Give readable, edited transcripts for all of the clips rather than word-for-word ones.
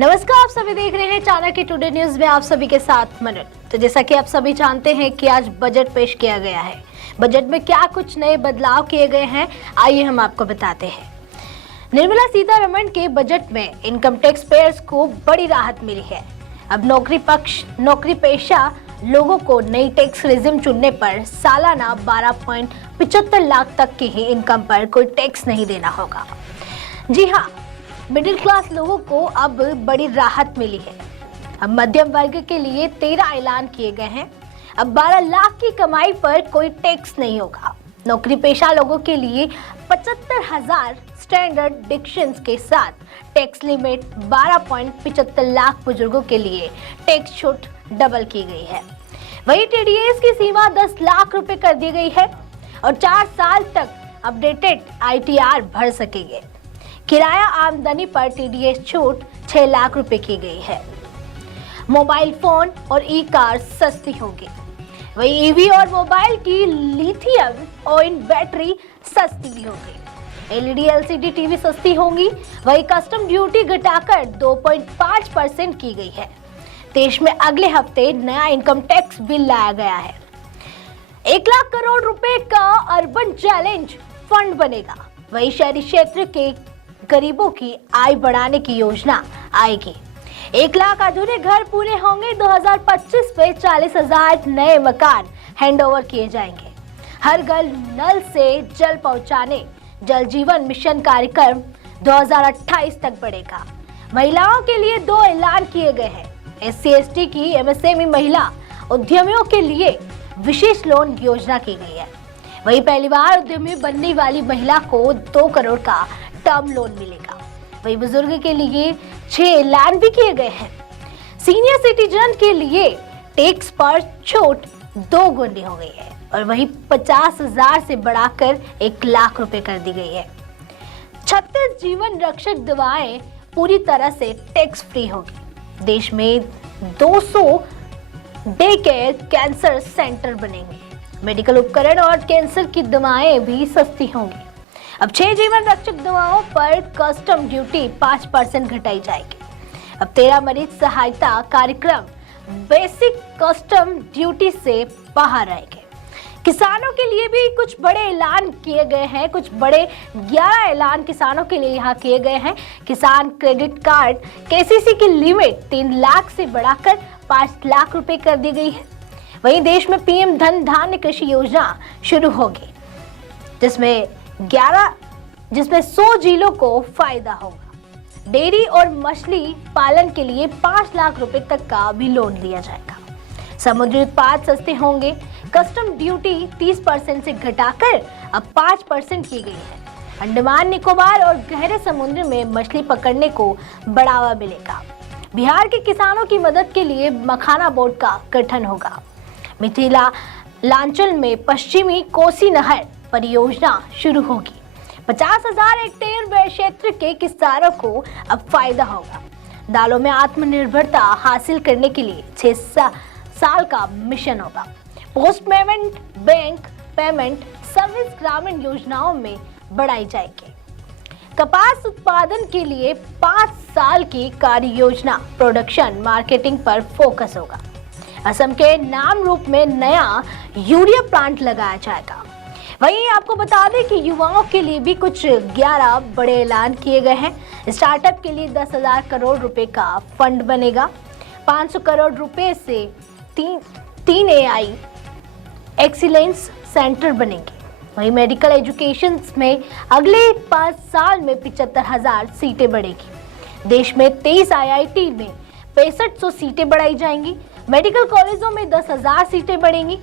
नमस्कार, आप सभी देख रहे हैं चाणक्य टुडे न्यूज में आप सभी के साथ मनोज। तो जैसा कि आप सभी जानते हैं कि आज बजट पेश किया गया है। बजट में क्या कुछ नए बदलाव किए गए हैं, आइए हम आपको बताते हैं। निर्मला सीतारमण के बजट में इनकम टैक्स पेयर्स को बड़ी राहत मिली है। अब नौकरी पेशा लोगों को नई टैक्स रेजिम चुनने पर सालाना 12.75 लाख तक की ही इनकम पर कोई टैक्स नहीं देना होगा। जी हाँ, मिडिल क्लास लोगों को अब बड़ी राहत मिली है। अब मध्यम वर्ग के लिए 13 ऐलान किए गए हैं। अब 12 लाख की कमाई पर कोई टैक्स नहीं होगा। नौकरी पेशा लोगों के लिए 75,000 स्टैंडर्ड डिडक्शंस के साथ टैक्स लिमिट 12.75 लाख बुजुर्गों के लिए टैक्स छूट डबल की गई है। वहीं टीडीएस की सीमा 10 लाख रुपए कर दी गई है और 4 साल तक अपडेटेड आईटीआर भर सकेंगे। किराया आमदनी पर टीडीएस छूट 6 लाख रुपए की गई है। मोबाइल फोन और ई कार सस्ती होगी। वही ईवी और मोबाइल की लिथियम आयन बैटरी सस्ती भी होगी। एलईडी एलसीडी टीवी सस्ती होंगी। वही कस्टम ड्यूटी घटाकर 2.5% की गई है। देश में अगले हफ्ते नया इनकम टैक्स बिल लाया गया है। 1 लाख करोड़ रुपए का अर्बन चैलेंज फंड बनेगा। वही शहरी क्षेत्र के गरीबों की आय बढ़ाने की योजना आएगी। 1 लाख अधूरे घर पूरे होंगे। 2025 में 40,000 नए मकान हैंडओवर किए जाएंगे। हर घर नल से जल पहुंचाने जल जीवन मिशन कार्यक्रम 2028 तक बढ़ेगा। महिलाओं के लिए 2 ऐलान किए गए हैं। SC/ST की एमएसएमई महिला उद्यमियों के लिए विशेष लोन योजना की गई है। वही पहली बार उद्यमी बनने वाली महिला को 2 करोड़ का टर्म लोन मिलेगा। वही बुजुर्ग के लिए 6 ऐलान भी किए गए हैं। सीनियर सिटीजन के लिए टैक्स पर छूट 2 गुनी हो गई है और वही 50,000 से बढ़ाकर 1 लाख रुपए कर दी गई है। 36 जीवन रक्षक दवाएं पूरी तरह से टैक्स फ्री होगी। देश में 200 डे केयर कैंसर सेंटर बनेंगे। मेडिकल उपकरण और कैंसर की दवाएं भी सस्ती होंगी। अब 6 जीवन रक्षक दवाओं पर कस्टम ड्यूटी 5% घटाई जाएगी। अब 13 मरीज सहायता कार्यक्रम बेसिक कस्टम ड्यूटी से बाहर आएंगे। किसानों के लिए भी कुछ बड़े ऐलान किए गए हैं। कुछ बड़े 11 ऐलान किसानों के लिए यहाँ किए गए हैं। किसान क्रेडिट कार्ड केसीसी की लिमिट 3 लाख से बढ़ाकर 5 लाख रुपए कर दी गई है। वहीं देश में पीएम धन धान्य कृषि योजना शुरू होगी, जिसमें 100 जिलों को फायदा होगा। डेयरी और मछली पालन के लिए 5 लाख रुपए तक का भी लोन दिया जाएगा। समुद्री उत्पाद सस्ते होंगे। कस्टम ड्यूटी 30% से घटाकर अब 5% की गई है। अंडमान निकोबार और गहरे समुद्र में मछली पकड़ने को बढ़ावा मिलेगा। बिहार के किसानों की मदद के लिए मखाना बोर्ड का गठन होगा। मिथिला लांचल में पश्चिमी कोसी नहर परियोजना शुरू होगी। 50,000 हेक्टेयर क्षेत्र के किसानों को अब फायदा होगा। दालों में आत्मनिर्भरता हासिल करने के लिए 6 साल का मिशन होगा। Post payment bank payment service ग्रामीण योजनाओं में बढ़ाई जाएगी। कपास उत्पादन के लिए 5 साल की कार्य योजना प्रोडक्शन मार्केटिंग पर फोकस होगा। असम के नाम रूप में नया यूरिया प्लांट लगाया जाएगा। वहीं आपको बता दें कि युवाओं के लिए भी कुछ 11 बड़े ऐलान किए गए हैं। स्टार्टअप के लिए 10,000 करोड़ रुपए का फंड बनेगा। 500 करोड़ रुपए से 3 AI एक्सीलेंस सेंटर बनेंगे। वहीं मेडिकल एजुकेशन में अगले 5 साल में 75,000 सीटें बढ़ेगी। देश में 23 IIT में 6500 सीटें बढ़ाई जाएंगी। मेडिकल कॉलेजों में 10,000 सीटें बढ़ेंगी।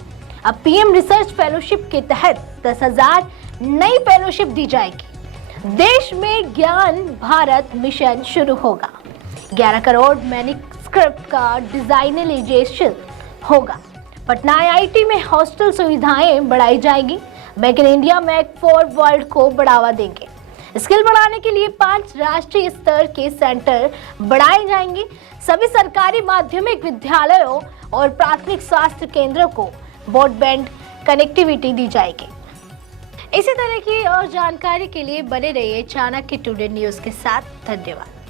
अब पीएम रिसर्च फेलोशिप के तहत 10,000 नई फेलोशिप दी जाएगी। देश में ज्ञान भारत मिशन शुरू होगा। 11 करोड़ मैन्युस्क्रिप्ट का डिजाइनलाइजेशन होगा। पटना IIT में हॉस्टल सुविधाएं बढ़ाई जाएगी। Make in India make for world को बढ़ावा देंगे। स्किल बढ़ाने के लिए 5 राष्ट्रीय स्तर के सेंटर बढ़ाए जाएंगे। सभी सरकारी माध्यमिक विद्यालयों और प्राथमिक स्वास्थ्य केंद्रों को ब्रॉडबैंड कनेक्टिविटी दी जाएगी। इसी तरह की और जानकारी के लिए बने रहिए चाणक्य टुडे न्यूज के साथ। धन्यवाद।